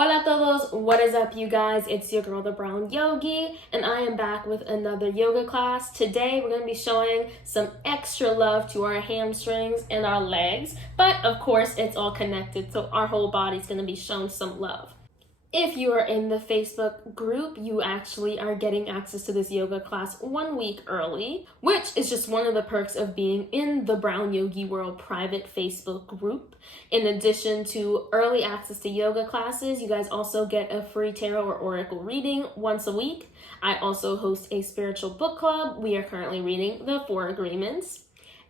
Hola Todos, what is up you guys? It's your girl the brown Yogi and I am back with another yoga class. Today we're going to be showing some extra love to our hamstrings and our legs, but of course it's all connected, so our whole body's going to be shown some love. If you are in the Facebook group, you actually are getting access to this yoga class 1 week early, which is just one of the perks of being in the Brown Yogi World private Facebook group. In addition to early access to yoga classes, you guys also get a free tarot or oracle reading once a week. I also host a spiritual book club. We are currently reading The Four Agreements.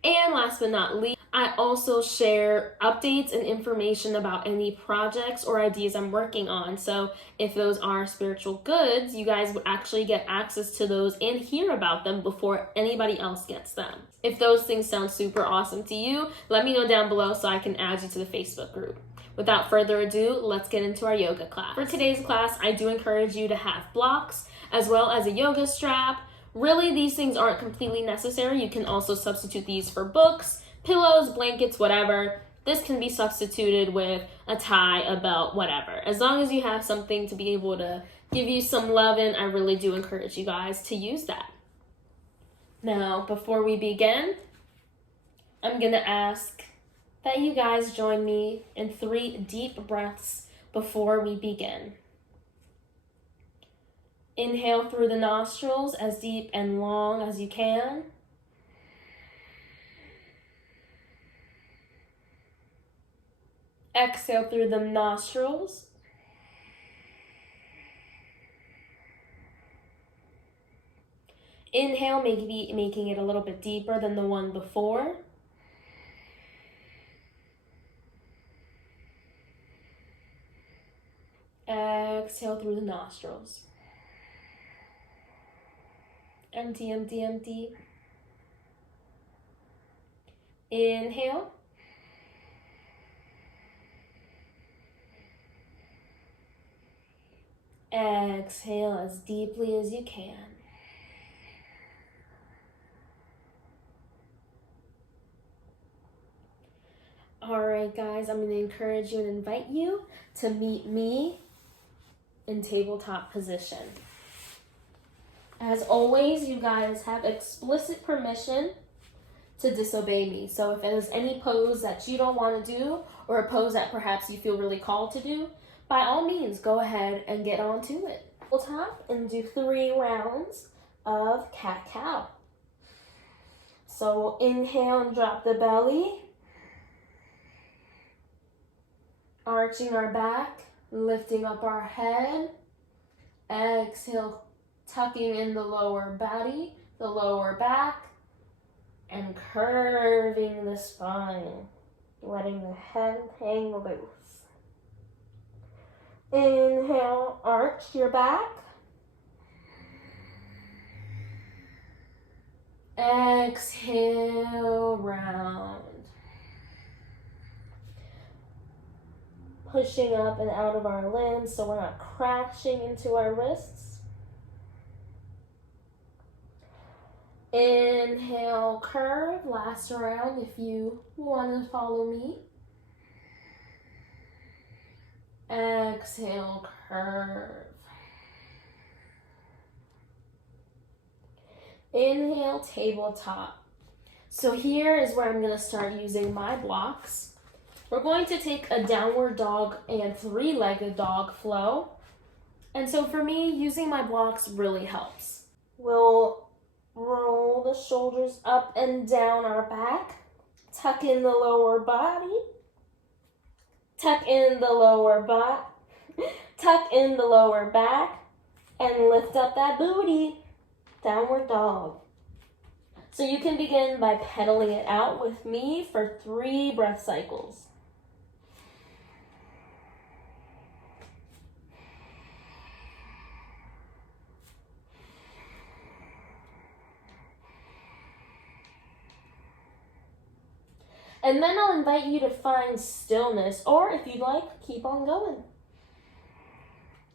And last but not least, I also share updates and information about any projects or ideas I'm working on. So if those are spiritual goods, you guys would actually get access to those and hear about them before anybody else gets them. If those things sound super awesome to you, let me know down below so I can add you to the Facebook group. Without further ado, let's get into our yoga class. For today's class, I do encourage you to have blocks as well as a yoga strap. Really, these things aren't completely necessary. You can also substitute these for books, pillows, blankets, whatever. This can be substituted with a tie, a belt, whatever. As long as you have something to be able to give you some love in, I really do encourage you guys to use that. Now, before we begin, I'm going to ask that you guys join me in 3 deep breaths before we begin. Inhale through the nostrils as deep and long as you can. Exhale through the nostrils. Inhale, maybe making it a little bit deeper than the one before. Exhale through the nostrils. Empty, empty, empty. Inhale. Exhale as deeply as you can. Alright guys, I'm going to encourage you and invite you to meet me in tabletop position. As always, you guys have explicit permission to disobey me. So if there's any pose that you don't want to do, or a pose that perhaps you feel really called to do, by all means, go ahead and get onto it. We'll tap and do 3 rounds of cat-cow. So we'll inhale and drop the belly, arching our back, lifting up our head. Exhale, tucking in the lower body, the lower back, and curving the spine, letting the head hang loose. Inhale, arch your back. Exhale, round. Pushing up and out of our limbs so we're not crashing into our wrists. Inhale, curve, last round if you want to follow me. Exhale, curve. Inhale, tabletop. So here is where I'm going to start using my blocks. We're going to take a downward dog and 3-legged dog flow. And so for me, using my blocks really helps. We'll roll the shoulders up and down our back. Tuck in the lower body. Tuck in the lower butt. Tuck in the lower back. And lift up that booty. Downward dog. So you can begin by pedaling it out with me for 3 breath cycles. And then I'll invite you to find stillness, or if you'd like, keep on going.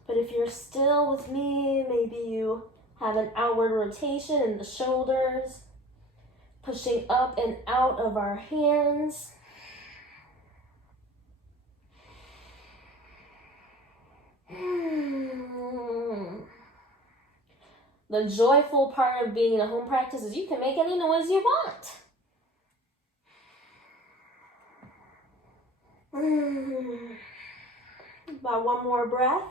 But if you're still with me, maybe you have an outward rotation in the shoulders, pushing up and out of our hands. The joyful part of being in a home practice is you can make any noise you want. About one more breath.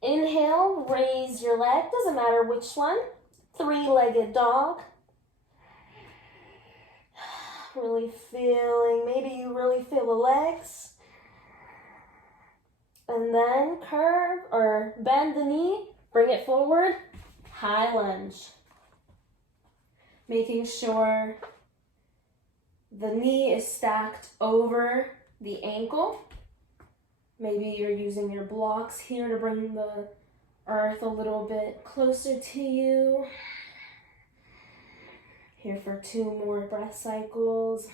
Inhale, raise your leg, doesn't matter which one. Three-legged dog. Really feeling, maybe you really feel the legs. And then curve or bend the knee, bring it forward, high lunge. Making sure the knee is stacked over the ankle. Maybe you're using your blocks here to bring the earth a little bit closer to you. Here for 2 more breath cycles.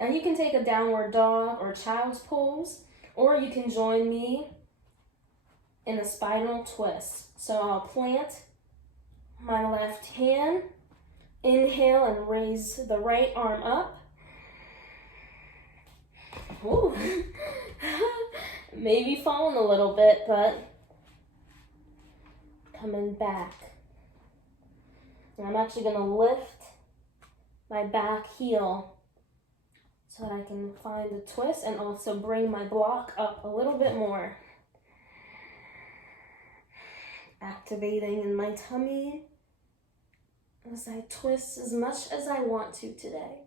Now you can take a downward dog or child's pose, or you can join me in a spinal twist. So I'll plant my left hand, inhale and raise the right arm up. Ooh. Maybe falling a little bit, but coming back. And I'm actually going to lift my back heel so that I can find the twist and also bring my block up a little bit more. Activating in my tummy as I twist as much as I want to today.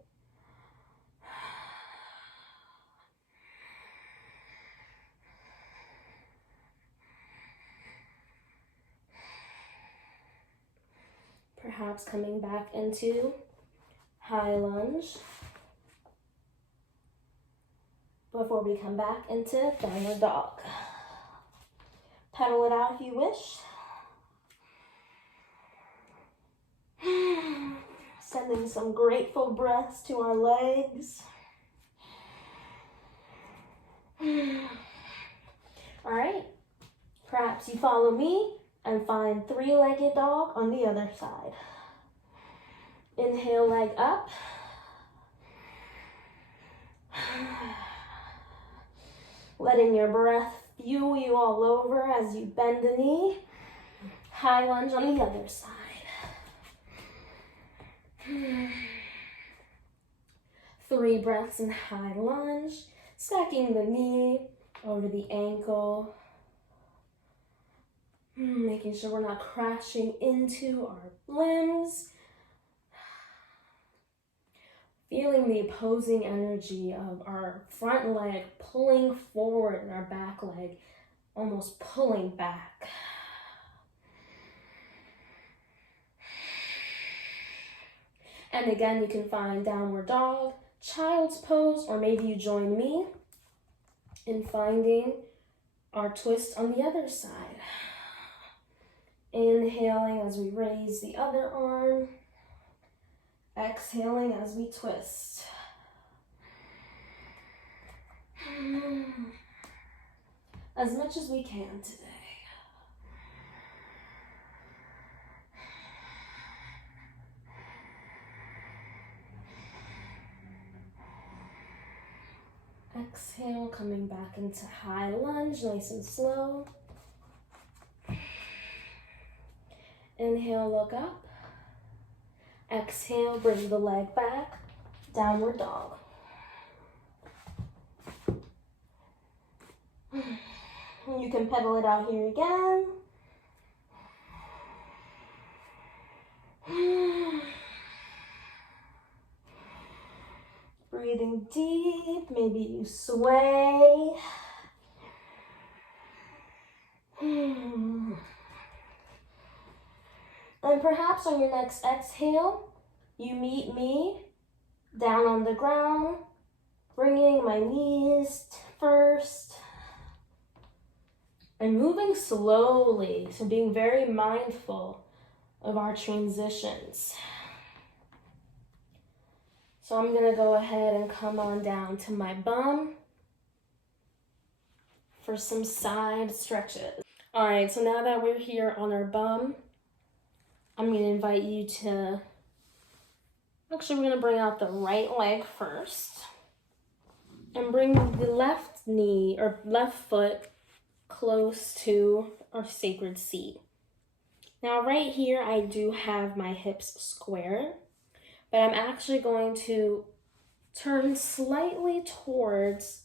Perhaps coming back into high lunge before we come back into downward dog. Pedal it out if you wish. Sending some grateful breaths to our legs. All right, perhaps you follow me and find three-legged dog on the other side. Inhale, leg up. Letting your breath fuel you all over as you bend the knee. High lunge on the other side. 3 breaths in high lunge, stacking the knee over the ankle. Making sure we're not crashing into our limbs. Feeling the opposing energy of our front leg pulling forward and our back leg almost pulling back. And again, you can find downward dog, child's pose, or maybe you join me in finding our twist on the other side. Inhaling as we raise the other arm. Exhaling as we twist. As much as we can today. Exhale, coming back into high lunge, nice and slow. Inhale, look up. Exhale, bring the leg back, downward dog. You can pedal it out here again. Breathing deep, maybe you sway. And perhaps on your next exhale, you meet me down on the ground, bringing my knees first, and moving slowly, so being very mindful of our transitions. So I'm gonna go ahead and come on down to my bum for some side stretches. All right, so now that we're here on our bum, I'm going to invite you to Actually, we're going to bring out the right leg first and bring the left knee or left foot close to our sacred seat. Now right here, I do have my hips square, but I'm actually going to turn slightly towards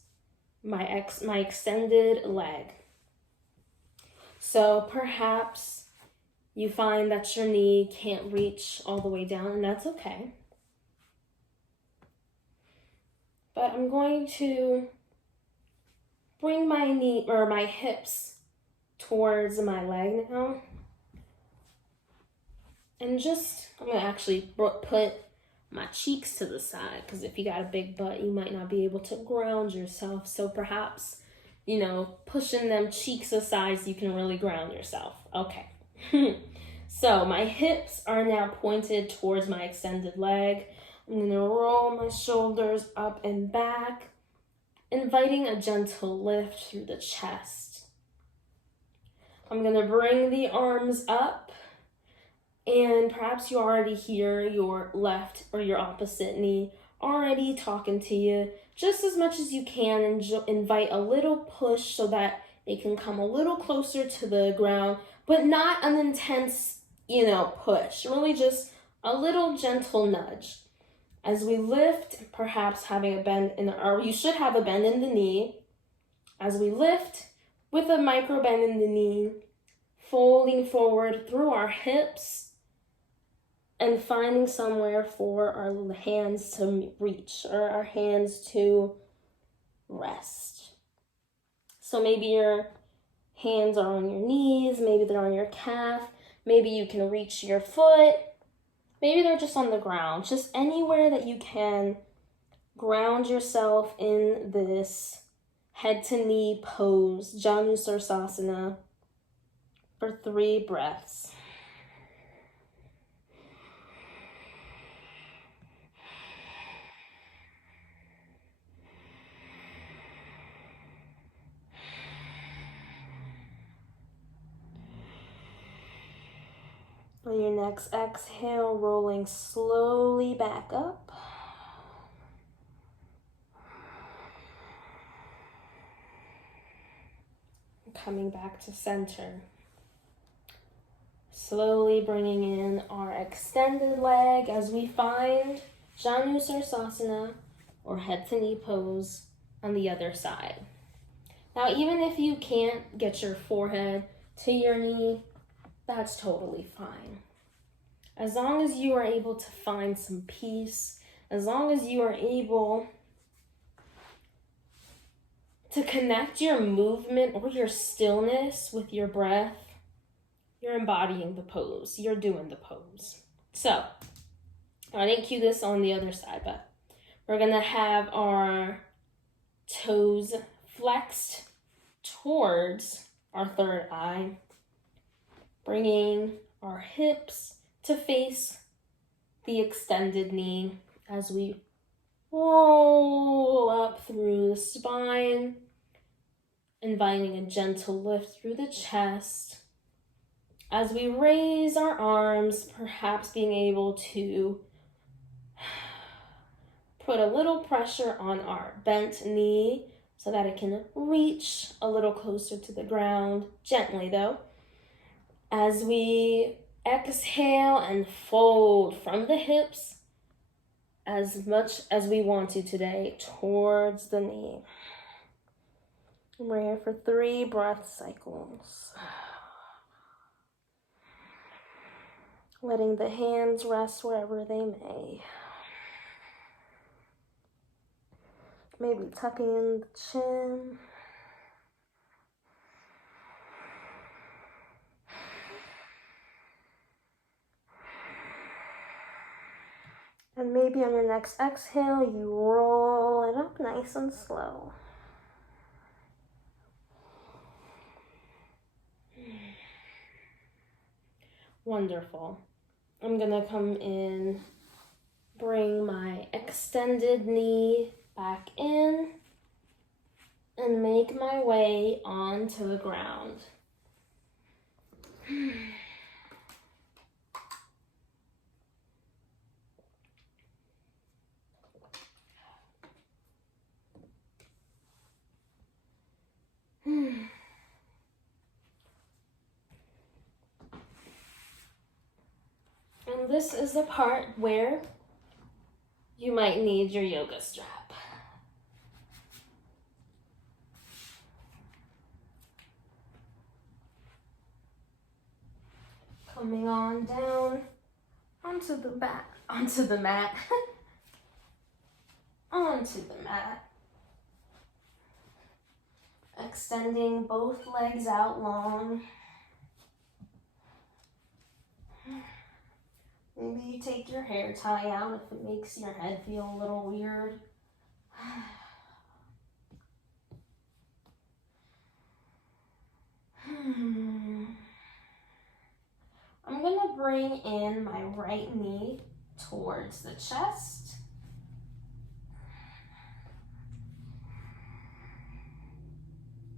my extended leg. So perhaps you find that your knee can't reach all the way down, and that's okay. But I'm going to bring my knee or my hips towards my leg now. And I'm going to actually put my cheeks to the side, because if you got a big butt, you might not be able to ground yourself. So perhaps, pushing them cheeks aside so you can really ground yourself. Okay. So my hips are now pointed towards my extended leg. I'm going to roll my shoulders up and back, inviting a gentle lift through the chest. I'm going to bring the arms up, and perhaps you already hear your left or your opposite knee already talking to you. Just as much as you can, and invite a little push so that they can come a little closer to the ground, but not an intense, push. Really just a little gentle nudge. As we lift, perhaps having a bend you should have a bend in the knee. As we lift with a micro bend in the knee, folding forward through our hips and finding somewhere for our hands to reach or our hands to rest. So maybe your hands are on your knees, maybe they're on your calf, maybe you can reach your foot, maybe they're just on the ground. Just anywhere that you can ground yourself in this head to knee pose, Janu Sirsasana, for 3 breaths. On your next exhale, rolling slowly back up. Coming back to center. Slowly bringing in our extended leg as we find Janu Sirsasana or head to knee pose on the other side. Now, even if you can't get your forehead to your knee, that's totally fine. As long as you are able to find some peace, as long as you are able to connect your movement or your stillness with your breath, you're embodying the pose. You're doing the pose. So, I didn't cue this on the other side, but we're going to have our toes flexed towards our third eye, bringing our hips to face the extended knee as we roll up through the spine, inviting a gentle lift through the chest. As we raise our arms, perhaps being able to put a little pressure on our bent knee so that it can reach a little closer to the ground, gently though. As we exhale and fold from the hips as much as we want to today towards the knee. And we're here for 3 breath cycles. Letting the hands rest wherever they may. Maybe tucking in the chin. And maybe on your next exhale, you roll it up nice and slow. Wonderful. I'm gonna come in, bring my extended knee back in, and make my way onto the ground. this is the part where you might need your yoga strap. Coming on down onto the mat, onto the mat. Extending both legs out long. Maybe you take your hair tie out if it makes your head feel a little weird. I'm gonna bring in my right knee towards the chest.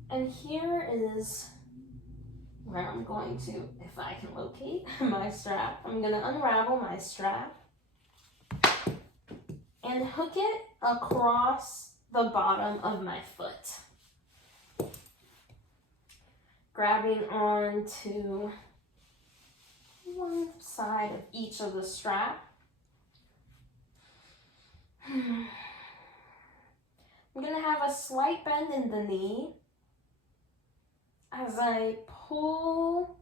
And here is where I'm going to, if I can locate my strap, I'm gonna unravel my strap and hook it across the bottom of my foot. Grabbing onto one side of each of the strap. I'm gonna have a slight bend in the knee as I pull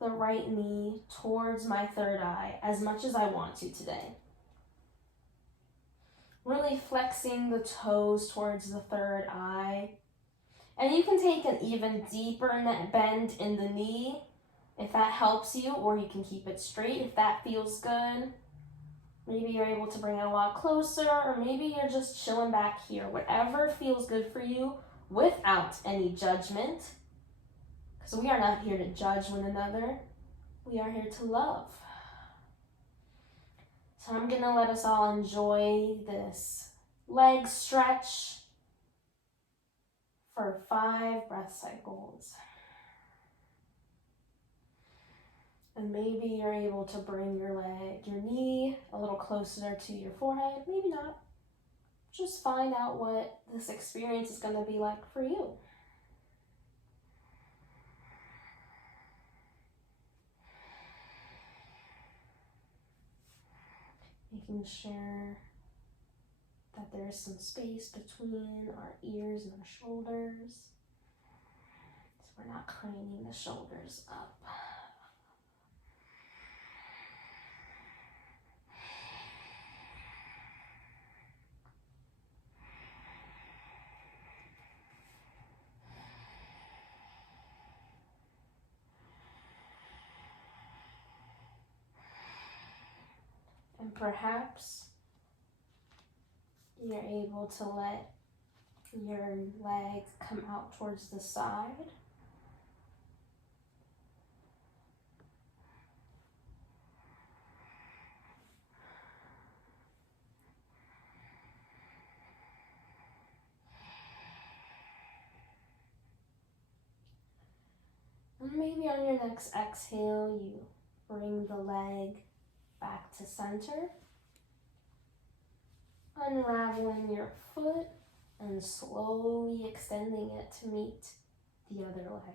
the right knee towards my third eye as much as I want to today. Really flexing the toes towards the third eye. And you can take an even deeper bend in the knee if that helps you, or you can keep it straight if that feels good. Maybe you're able to bring it a lot closer, or maybe you're just chilling back here. Whatever feels good for you without any judgment. Because we are not here to judge one another. We are here to love. So I'm going to let us all enjoy this leg stretch for 5 breath cycles. And maybe you're able to bring your knee a little closer to your forehead. Maybe not. Just find out what this experience is going to be like for you. Making sure that there's some space between our ears and our shoulders, so we're not craning the shoulders up. And perhaps you're able to let your leg come out towards the side. And maybe on your next exhale, you bring the leg back to center. Unraveling your foot and slowly extending it to meet the other leg.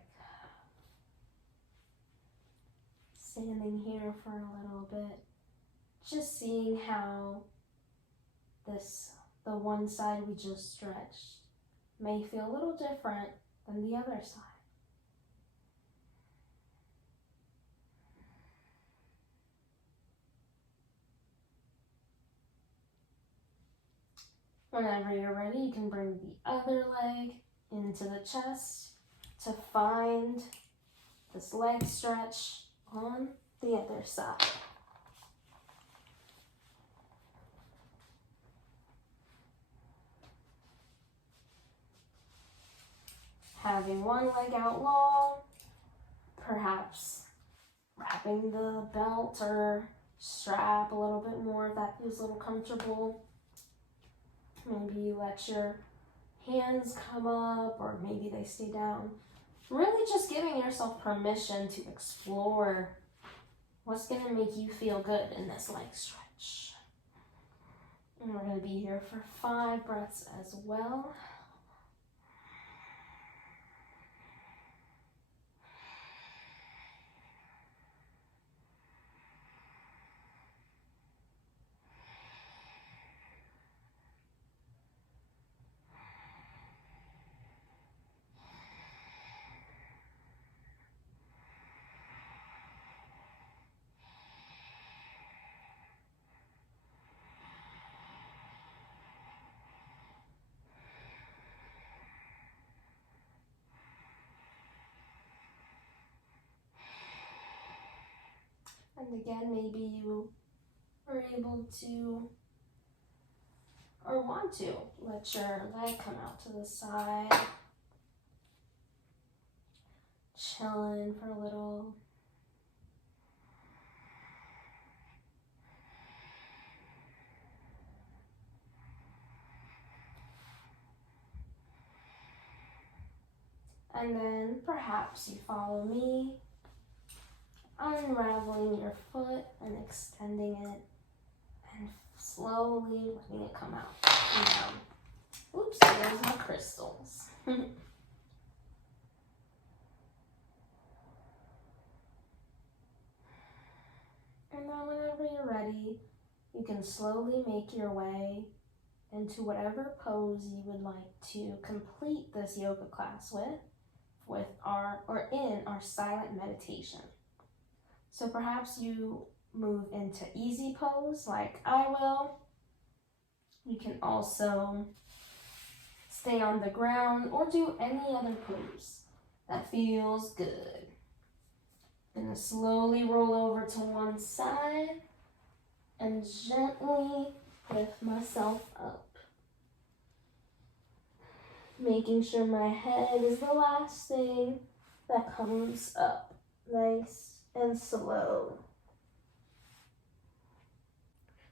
Standing here for a little bit, just seeing how the one side we just stretched may feel a little different than the other side. Whenever you're ready, you can bring the other leg into the chest to find this leg stretch on the other side. Having one leg out long, perhaps wrapping the belt or strap a little bit more if that feels a little comfortable. Maybe you let your hands come up, or maybe they stay down. Really just giving yourself permission to explore what's going to make you feel good in this leg stretch. And we're going to be here for 5 breaths as well. And again, maybe you are able to or want to let your leg come out to the side. Chilling for a little. And then perhaps you follow me, unraveling your foot and extending it and slowly letting it come out and down. Oops, there's my crystals. And then whenever you're ready, you can slowly make your way into whatever pose you would like to complete this yoga class with in our silent meditation. So perhaps you move into easy pose like I will. You can also stay on the ground or do any other pose that feels good. Gonna slowly roll over to one side and gently lift myself up. Making sure my head is the last thing that comes up. Nice and slow.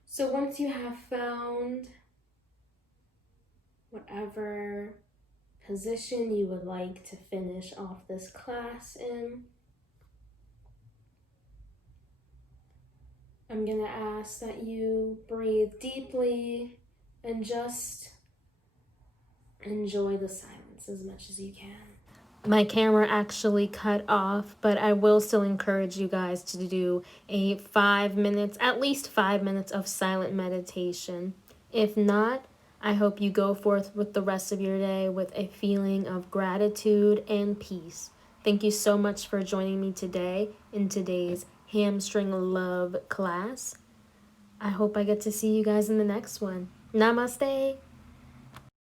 So once you have found whatever position you would like to finish off this class in, I'm going to ask that you breathe deeply and just enjoy the silence as much as you can. My camera actually cut off, but I will still encourage you guys to do a 5 minutes, at least 5 minutes of silent meditation. If not, I hope you go forth with the rest of your day with a feeling of gratitude and peace. Thank you so much for joining me today in today's hamstring love class. I hope I get to see you guys in the next one. Namaste.